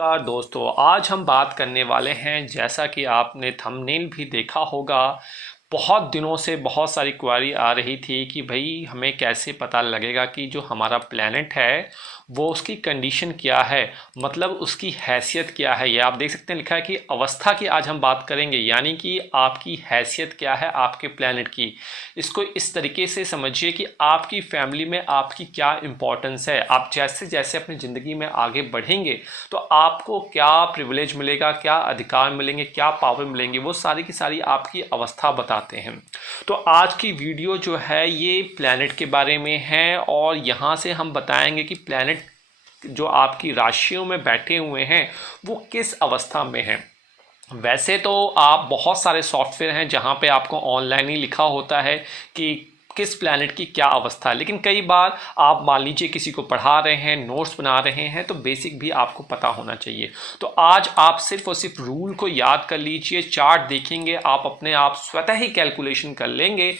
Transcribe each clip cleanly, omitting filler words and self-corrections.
नमस्कार दोस्तों, आज हम बात करने वाले हैं। जैसा कि आपने थंबनेल भी देखा होगा, बहुत दिनों से बहुत सारी क्वेरी आ रही थी कि भाई हमें कैसे पता लगेगा कि जो हमारा प्लेनेट है वो उसकी कंडीशन क्या है, मतलब उसकी हैसियत क्या है। ये आप देख सकते हैं लिखा है कि अवस्था की आज हम बात करेंगे, यानी कि आपकी हैसियत क्या है आपके प्लेनेट की। इसको इस तरीके से समझिए कि आपकी फैमिली में आपकी क्या इम्पोर्टेंस है। आप जैसे जैसे अपनी ज़िंदगी में आगे बढ़ेंगे तो आपको क्या प्रिविलेज मिलेगा, क्या अधिकार मिलेंगे, क्या पावर मिलेंगे, वो सारी की सारी आपकी अवस्था बताते हैं। तो आज की वीडियो जो है ये प्लैनेट के बारे में है और यहाँ से हम बताएंगे कि प्लैनेट जो आपकी राशियों में बैठे हुए हैं वो किस अवस्था में हैं। वैसे तो आप बहुत सारे सॉफ्टवेयर हैं जहाँ पे आपको ऑनलाइन ही लिखा होता है कि किस प्लैनेट की क्या अवस्था है, लेकिन कई बार आप मान लीजिए किसी को पढ़ा रहे हैं, नोट्स बना रहे हैं, तो बेसिक भी आपको पता होना चाहिए। तो आज आप सिर्फ और सिर्फ रूल को याद कर लीजिए, चार्ट देखेंगे, आप अपने आप स्वतः ही कैलकुलेशन कर लेंगे।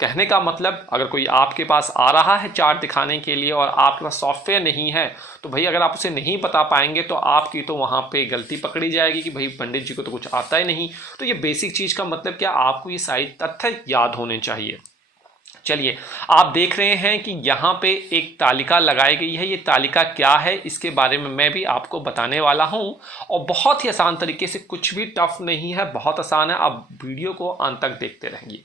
कहने का मतलब, अगर कोई आपके पास आ रहा है चार्ट दिखाने के लिए और आपके पास सॉफ्टवेयर नहीं है तो भाई अगर आप उसे नहीं बता पाएंगे तो आपकी तो वहाँ पे गलती पकड़ी जाएगी कि भाई पंडित जी को तो कुछ आता ही नहीं। तो ये बेसिक चीज़ का मतलब क्या, आपको ये सारी तथ्य याद होने चाहिए। चलिए, आप देख रहे हैं कि यहाँ पे एक तालिका लगाई गई है। ये तालिका क्या है इसके बारे में मैं भी आपको बताने वाला हूँ, और बहुत ही आसान तरीके से, कुछ भी टफ नहीं है, बहुत आसान है। आप वीडियो को अंत तक देखते रहेंगे।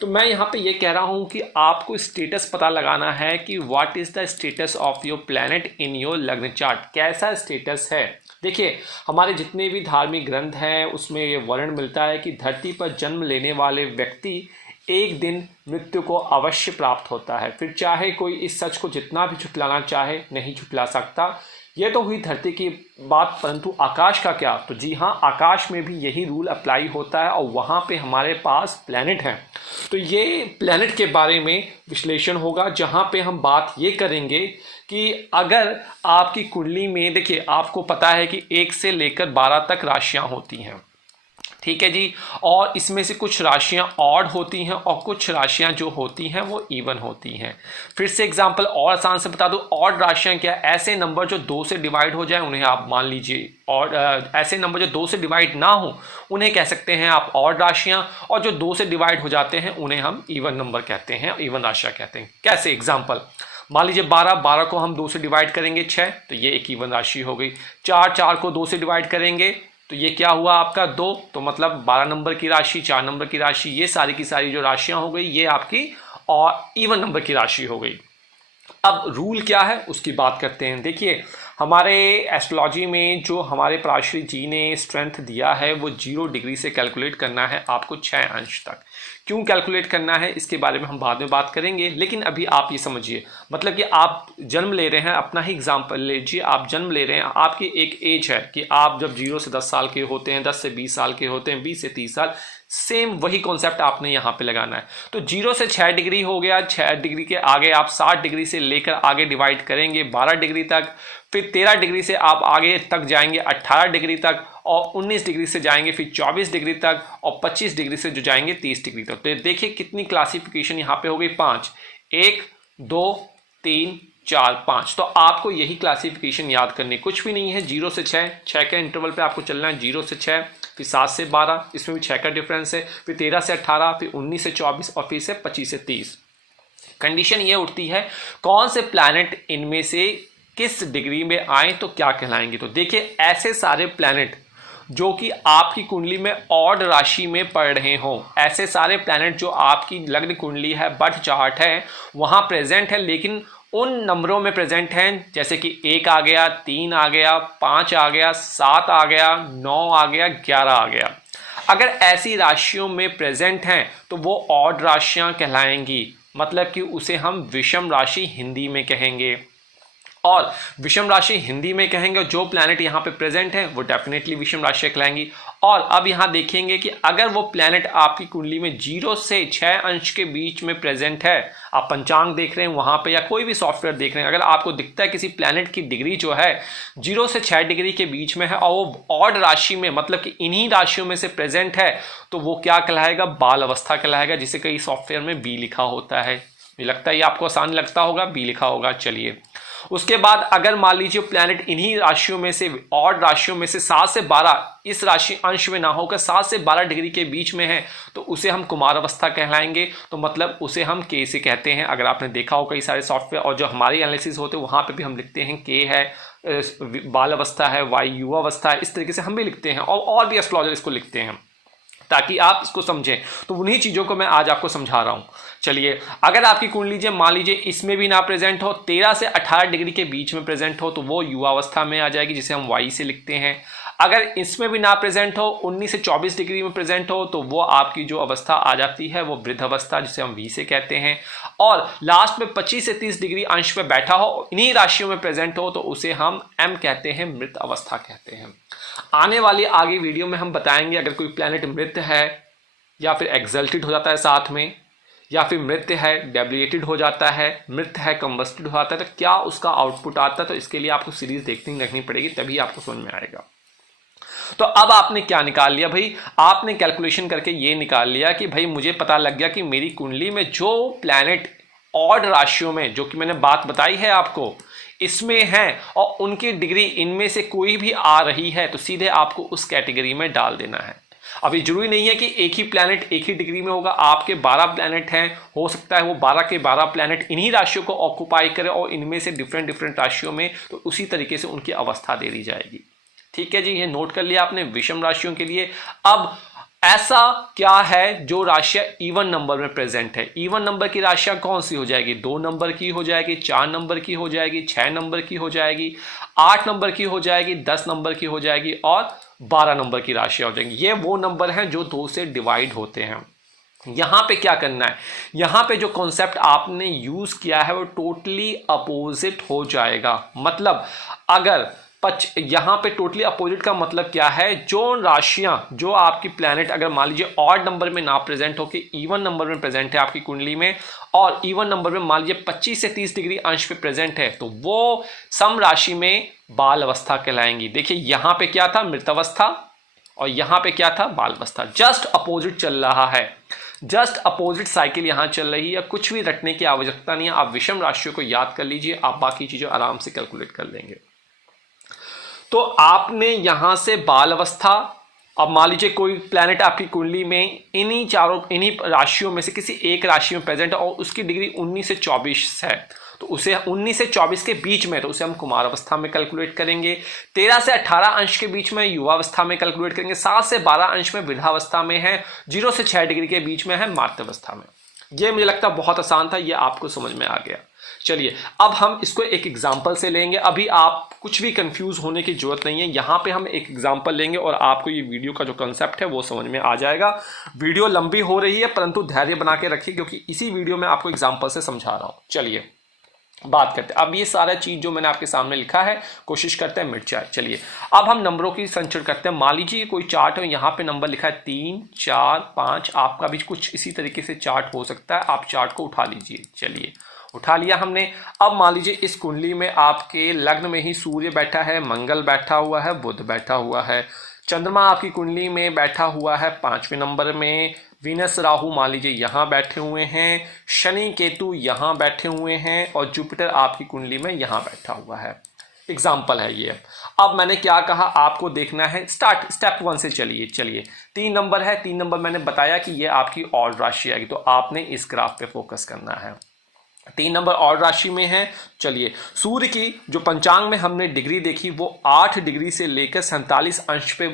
तो मैं यहाँ पे ये कह रहा हूँ कि आपको स्टेटस पता लगाना है कि what is the status of your planet in your लग्न चार्ट। कैसा स्टेटस है। देखिए, हमारे जितने भी धार्मिक ग्रंथ हैं उसमें ये वर्णन मिलता है कि धरती पर जन्म लेने वाले व्यक्ति एक दिन मृत्यु को अवश्य प्राप्त होता है। फिर चाहे कोई इस सच को जितना भी झुटलाना चाहे, नहीं झुटला सकता। यह तो हुई धरती की बात, परंतु आकाश का क्या। तो जी हाँ, आकाश में भी यही रूल अप्लाई होता है और वहाँ पे हमारे पास प्लैनेट हैं। तो ये प्लैनेट के बारे में विश्लेषण होगा, जहाँ पे हम बात ये करेंगे कि अगर आपकी कुंडली में, देखिए आपको पता है कि 1 से लेकर 12 तक राशियाँ होती हैं, ठीक है जी। और इसमें से कुछ राशियां ऑड होती हैं और कुछ राशियां जो होती हैं वो इवन होती हैं। फिर से एग्जांपल और आसान से बता दूं, ऑड राशियां क्या, ऐसे नंबर जो 2 से डिवाइड हो जाए उन्हें आप मान लीजिए, और ऐसे नंबर जो 2 से डिवाइड ना हो उन्हें कह सकते हैं आप ऑड राशियां, और जो 2 से डिवाइड हो जाते हैं उन्हें हम इवन नंबर कहते हैं, इवन राशियां कहते हैं। कैसे, एग्जाम्पल मान लीजिए 12 को हम 2 से डिवाइड करेंगे 6, तो ये एक इवन राशि हो गई। 4 को 2 से डिवाइड करेंगे तो ये क्या हुआ आपका 2, तो मतलब 12 नंबर की राशि, 4 नंबर की राशि, ये सारी की सारी जो राशियां हो गई ये आपकी और इवन नंबर की राशि हो गई। अब रूल क्या है उसकी बात करते हैं। देखिए, हमारे एस्ट्रोलॉजी में जो हमारे पराशरी जी ने स्ट्रेंथ दिया है वो 0 डिग्री से कैलकुलेट करना है आपको 6 अंश तक। क्यों कैलकुलेट करना है इसके बारे में हम बाद में बात करेंगे, लेकिन अभी आप ये समझिए, मतलब कि आप जन्म ले रहे हैं, अपना ही एग्जाम्पल लीजिए, आप जन्म ले रहे हैं, आपकी एक एज है कि आप जब 0 से 10 साल के होते हैं, 10 से 20 साल के होते हैं, 20 से 30 साल, सेम वही कॉन्सेप्ट आपने यहाँ पे लगाना है। तो 0 से 6 डिग्री हो गया, 6 डिग्री के आगे आप 60 डिग्री से लेकर आगे डिवाइड करेंगे 12 डिग्री तक, फिर 13 डिग्री से आप आगे तक जाएंगे 18 डिग्री तक, और 19 डिग्री से जाएंगे फिर 24 डिग्री तक, और 25 डिग्री से जो जाएंगे 30 डिग्री तक। तो देखिए कितनी क्लासिफिकेशन यहाँ पे हो गई, 5, 1, 2, 3, 4, 5। तो आपको यही क्लासिफिकेशन याद करनी, कुछ भी नहीं है। 0 से 6, 6 के इंटरवल पे आपको चलना है। 0 से 6, फिर 7 से 12, इसमें भी 6 का डिफरेंस है, फिर 13 से 18, फिर 19 से 24 और फिर से 25 से 30। कंडीशन ये उठती है कौन से प्लैनेट इनमें से किस डिग्री में आए तो क्या कहलाएंगे। तो देखिए, ऐसे सारे प्लैनेट जो कि आपकी कुंडली में ऑड राशि में पड़ रहे हों, ऐसे सारे प्लैनेट जो आपकी लग्न कुंडली है, बर्थ चार्ट है, वहाँ प्रेजेंट है, लेकिन उन नंबरों में प्रेजेंट हैं जैसे कि 1 आ गया, 3 आ गया, 5 आ गया, 7 आ गया, 9 आ गया, 11 आ गया। अगर ऐसी राशियों में प्रेजेंट हैं तो वो ऑड राशियां कहलाएंगी, मतलब कि उसे हम विषम राशि हिंदी में कहेंगे। और विषम राशि हिंदी में कहेंगे, जो प्लैनेट यहाँ पे प्रेजेंट है वो डेफिनेटली विषम राशि कहलाएंगी। और अब यहाँ देखेंगे कि अगर वो प्लैनेट आपकी कुंडली में 0 से 6 अंश के बीच में प्रेजेंट है, आप पंचांग देख रहे हैं वहाँ पे या कोई भी सॉफ्टवेयर देख रहे हैं, अगर आपको दिखता है किसी प्लैनेट की डिग्री जो है 0 से 6 डिग्री के बीच में है और वो ऑड राशि में, मतलब कि इन्हीं राशियों में से प्रेजेंट है, तो वो क्या कहलाएगा, बाल अवस्था कहलाएगा, जिसे कई सॉफ्टवेयर में बी लिखा होता है। मुझे लगता है ये आपको आसान लगता होगा, बी लिखा होगा। चलिए, उसके बाद अगर मान लीजिए प्लैनेट इन्हीं राशियों में से, ऑड राशियों में से 7 से 12 इस राशि अंश में ना होकर 7 से 12 डिग्री के बीच में है, तो उसे हम कुमार अवस्था कहलाएंगे। तो मतलब उसे हम के से कहते हैं। अगर आपने देखा हो कई सारे सॉफ्टवेयर और जो हमारी एनालिसिस होते हैं वहां पे भी हम लिखते हैं के है, बाल अवस्था है, वाई युवा अवस्था है, इस तरीके से हम भी लिखते हैं और भी एस्ट्रोलॉजर इसको लिखते हैं ताकि आप इसको समझें। तो उन्हीं चीज़ों को मैं आज आपको समझा रहा हूं। चलिए, अगर आपकी कुंडली मान लीजिए इसमें भी ना प्रेजेंट हो, 13 से 18 डिग्री के बीच में प्रेजेंट हो, तो वो युवा अवस्था में आ जाएगी, जिसे हम वाई से लिखते हैं। अगर इसमें भी ना प्रेजेंट हो, 19 से 24 डिग्री में प्रेजेंट हो, तो वो आपकी जो अवस्था आ जाती है वो वृद्ध अवस्था, जिसे हम वी से कहते हैं। और लास्ट में 25 से 30 डिग्री अंश में बैठा हो, इन्हीं राशियों में प्रेजेंट हो, तो उसे हम एम कहते हैं, मृत अवस्था कहते हैं। आने वाली आगे वीडियो में हम बताएंगे अगर कोई प्लैनेट मृत है या फिर एक्सल्टेड हो जाता है साथ में, या फिर मृत है डेब्लिएटेड हो जाता है, मृत है कंबस्टेड हो जाता है, तो क्या उसका आउटपुट आता है। तो इसके लिए आपको सीरीज देखनी रखनी पड़ेगी, तभी आपको समझ में आएगा। तो अब आपने क्या निकाल लिया भाई, आपने कैलकुलेशन करके ये निकाल लिया कि भाई मुझे पता लग गया कि मेरी कुंडली में जो प्लैनेट ऑड राशियों में, जो कि मैंने बात बताई है आपको, इसमें है और उनकी डिग्री इनमें से कोई भी आ रही है, तो सीधे आपको उस कैटेगरी में डाल देना है। अभी जरूरी नहीं है कि एक ही प्लैनेट एक ही डिग्री में होगा। आपके 12 प्लैनेट हैं, हो सकता है वो 12 के 12 प्लैनेट इन्हीं राशियों को ऑक्युपाई करें और इनमें से डिफरेंट डिफरेंट राशियों में, तो उसी तरीके से उनकी अवस्था दे दी जाएगी। ठीक है जी, ये नोट कर लिया आपने विषम राशियों के लिए। अब ऐसा क्या है जो राशियां इवन नंबर में प्रेजेंट है। इवन नंबर की राशियां कौन सी हो जाएगी, 2 नंबर की हो जाएगी, 4 नंबर की हो जाएगी, 6 नंबर की हो जाएगी, 8 नंबर की हो जाएगी, 10 नंबर की हो जाएगी और 12 नंबर की राशियां हो जाएंगी। ये वो नंबर हैं जो 2 से डिवाइड होते हैं। यहां पे क्या करना है, यहां पे जो कॉन्सेप्ट आपने यूज किया है वो टोटली अपोजिट हो जाएगा। मतलब अगर यहां पे टोटली अपोजिट का मतलब क्या है, जो राशियां, जो आपकी प्लैनेट अगर मान लीजिए ऑड नंबर में ना प्रेजेंट होके इवन नंबर में प्रेजेंट है आपकी कुंडली में, और इवन नंबर में मान लीजिए 25 से 30 डिग्री अंश पे प्रेजेंट है, तो वो सम राशि में बाल अवस्था कहलाएंगी। देखिए यहां पे क्या था, मृत अवस्था, और यहां पे क्या था, बाल अवस्था। जस्ट अपोजिट चल रहा है, जस्ट अपोजिट साइकिल यहां चल रही है। कुछ भी रटने की आवश्यकता नहीं है। आप विषम राशियों को याद कर लीजिए, आप बाकी चीजें आराम से कैलकुलेट कर लेंगे। तो आपने यहां से बाल अवस्था, अब मान लीजिए कोई प्लैनेट आपकी कुंडली में इन्हीं राशियों में से किसी एक राशि में प्रेजेंट है और उसकी डिग्री 19 से 24 है, तो उसे 19 से 24 के बीच में, तो उसे हम कुमार अवस्था में कैलकुलेट करेंगे। 13 से 18 अंश के बीच में युवा अवस्था में कैलकुलेट करेंगे। 7 से 12 अंश में वृद्धावस्था में है। 0 से 6 डिग्री के बीच में है मातृ अवस्था में। ये मुझे लगता है बहुत आसान था, ये आपको समझ में आ गया। चलिए अब हम इसको एक एग्जाम्पल से लेंगे। अभी आप कुछ भी कंफ्यूज होने की जरूरत नहीं है, यहां पे हम एक एग्जाम्पल लेंगे और आपको ये वीडियो का जो कंसेप्ट है वो समझ में आ जाएगा। वीडियो लंबी हो रही है परंतु धैर्य बना के रखिए, क्योंकि इसी वीडियो में आपको एग्जाम्पल से समझा रहा हूं। चलिए बात करते हैं। अब ये सारा चीज जो मैंने आपके सामने लिखा है, कोशिश करते हैं मिट जाए। चलिए अब हम नंबरों की संचरण करते हैं। मान लीजिए कोई चार्ट है, यहाँ पे नंबर लिखा है 3, 4, 5। आपका भी कुछ इसी तरीके से चार्ट हो सकता है, आप चार्ट को उठा लीजिए। चलिए उठा लिया हमने। अब मान लीजिए इस कुंडली में आपके लग्न में ही सूर्य बैठा है, मंगल बैठा हुआ है, बुध बैठा हुआ है, चंद्रमा आपकी कुंडली में बैठा हुआ है 5वें नंबर में, वीनस राहु मान लीजिए यहाँ बैठे हुए हैं, शनि केतु यहाँ बैठे हुए हैं और जुपिटर आपकी कुंडली में यहाँ बैठा हुआ है। एग्जाम्पल है ये। अब मैंने क्या कहा, आपको देखना है स्टेप 1 से। चलिए 3 नंबर है, 3 नंबर मैंने बताया कि ये आपकी ऑड राशि आएगी, तो आपने इस ग्राफ पे फोकस करना है। 3 नंबर ऑड राशि में है। चलिए सूर्य की जो पंचांग में हमने डिग्री देखी वो 8 डिग्री से लेकर 47 अंश पे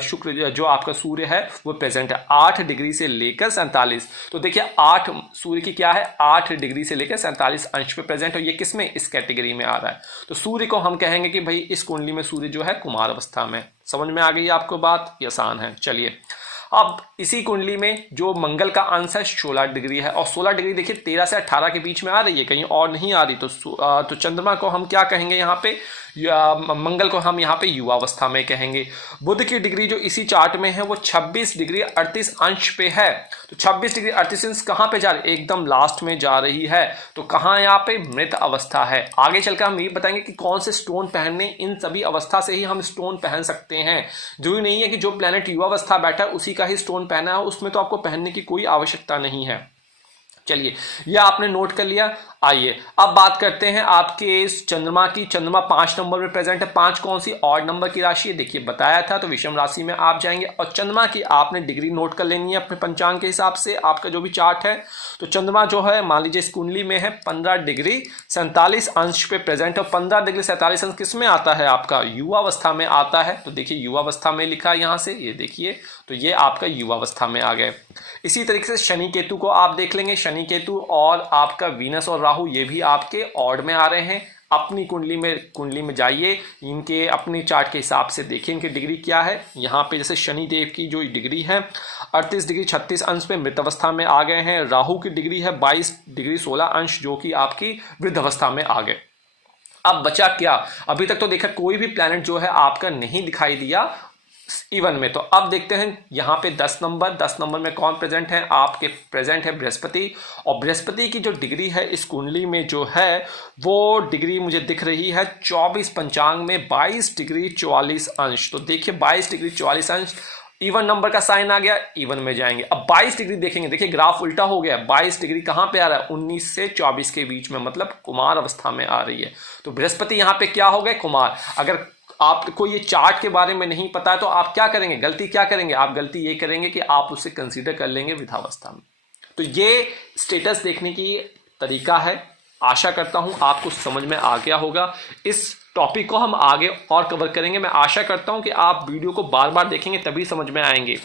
शुक्र जो आपका सूर्य है वो प्रेजेंट है। 8 डिग्री से लेकर 47, तो देखिए 8 सूर्य की क्या है, 8 डिग्री से लेकर 47 अंश पे प्रेजेंट है। ये किस में, इस कैटेगरी में आ रहा है। तो सूर्य को हम कहेंगे कि भाई इस कुंडली में सूर्य जो है कुमार अवस्था में। समझ में आ गई आपको बात, ये आसान है। चलिए अब इसी कुंडली में जो मंगल का अंश है 16 डिग्री है, और 16 डिग्री देखिए 13 से 18 के बीच में आ रही है, कहीं और नहीं आ रही। तो चंद्रमा को हम क्या कहेंगे यहाँ पे, मंगल को हम यहाँ पे युवा अवस्था में कहेंगे। बुध की डिग्री जो इसी चार्ट में है वो 26 डिग्री 38 अंश पे है। तो 26 डिग्री 38 अंश कहाँ पे जा रही है, एकदम लास्ट में जा रही है। तो कहाँ यहाँ पे, मृत अवस्था है। आगे चलकर हम ये बताएंगे कि कौन से स्टोन पहनने, इन सभी अवस्था से ही हम स्टोन पहन सकते हैं। जरूरी नहीं है कि जो प्लैनेट युवा अवस्था बैठा है उसी का ही स्टोन पहना है, उसमें तो आपको पहनने की कोई आवश्यकता नहीं है। चलिए, यह आपने नोट कर लिया। आइए अब बात करते हैं आपके इस चंद्रमा की। चंद्रमा 5 नंबर में प्रेजेंट है। 5 कौन सी? ऑड नंबर की राशि है। देखिए बताया था, तो विषम राशि में आप जाएंगे और चंद्रमा की आपने डिग्री नोट कर लेनी है अपने पंचांग के हिसाब से, आपका जो भी चार्ट है। तो चंद्रमा जो है मान लीजिए इस कुंडली में है 15 डिग्री 47 अंश पे प्रेजेंट है। 15 डिग्री 47 अंश किस में आता है? आपका युवावस्था में आता है। तो देखिए युवावस्था में लिखा है यहाँ से, ये देखिए, तो ये आपका युवावस्था में आ गए। इसी तरीके से शनि केतु को आप देख लेंगे। शनि केतु और आपका वीनस और राहु ये भी आपके ऑड में आ रहे हैं। अपनी कुंडली में जाइए, इनके अपने चार्ट के हिसाब से देखिए इनकी डिग्री क्या है। यहाँ पे जैसे शनि देव की जो डिग्री है 38 डिग्री 36 अंश पे मृत अवस्था में आ गए हैं। राहु की डिग्री है 22 डिग्री 16 अंश जो कि आपकी वृद्ध अवस्था में आ गए। अब बचा क्या? अभी तक तो देखा कोई भी प्लैनेट जो है आपका नहीं दिखाई दिया इवन में। तो अब देखते हैं यहाँ पे 10 नंबर में कौन प्रेजेंट है? आपके प्रेजेंट है बृहस्पति। और बृहस्पति की जो डिग्री है इस कुंडली में जो है वो डिग्री मुझे दिख रही है 24 पंचांग में 22 डिग्री 44 अंश। तो देखिए 22 डिग्री 44 अंश, इवन नंबर का साइन आ गया, इवन में जाएंगे। अब 22 डिग्री देखेंगे, देखिए ग्राफ उल्टा हो गया। 22 डिग्री कहाँ पे आ रहा है? 19 से 24 के बीच में, मतलब कुमार अवस्था में आ रही है। तो बृहस्पति यहाँ पे क्या हो गए? कुमार। अगर आपको ये चार्ट के बारे में नहीं पता है तो आप क्या करेंगे? गलती क्या करेंगे? आप गलती ये करेंगे कि आप उसे कंसीडर कर लेंगे वृद्धावस्था में। तो ये स्टेटस देखने की तरीका है। आशा करता हूं आपको समझ में आ गया होगा। इस टॉपिक को हम आगे और कवर करेंगे। मैं आशा करता हूं कि आप वीडियो को बार बार देखेंगे तभी समझ में आएंगे।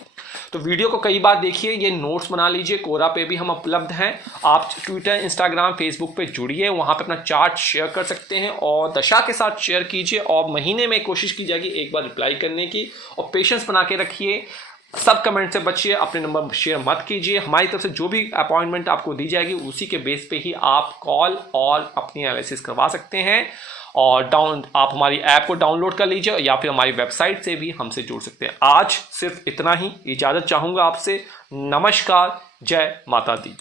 तो वीडियो को कई बार देखिए, ये नोट्स बना लीजिए। कोरा पे भी हम उपलब्ध हैं। आप ट्विटर, इंस्टाग्राम, फेसबुक पे जुड़िए, वहाँ पे अपना चार्ट शेयर कर सकते हैं और दशा के साथ शेयर कीजिए। और महीने में कोशिश की जाएगी एक बार रिप्लाई करने की। और पेशेंस बना के रखिए, सब कमेंट से बचिए, अपने नंबर शेयर मत कीजिए। हमारी तरफ से जो भी अपॉइंटमेंट आपको दी जाएगी उसी के बेस पे ही आप कॉल और अपनी एनालिसिस करवा सकते हैं। और आप हमारी ऐप को डाउनलोड कर लीजिए या फिर हमारी वेबसाइट से भी हमसे जुड़ सकते हैं। आज सिर्फ इतना ही, इजाज़त चाहूँगा आपसे। नमस्कार, जय माता दी।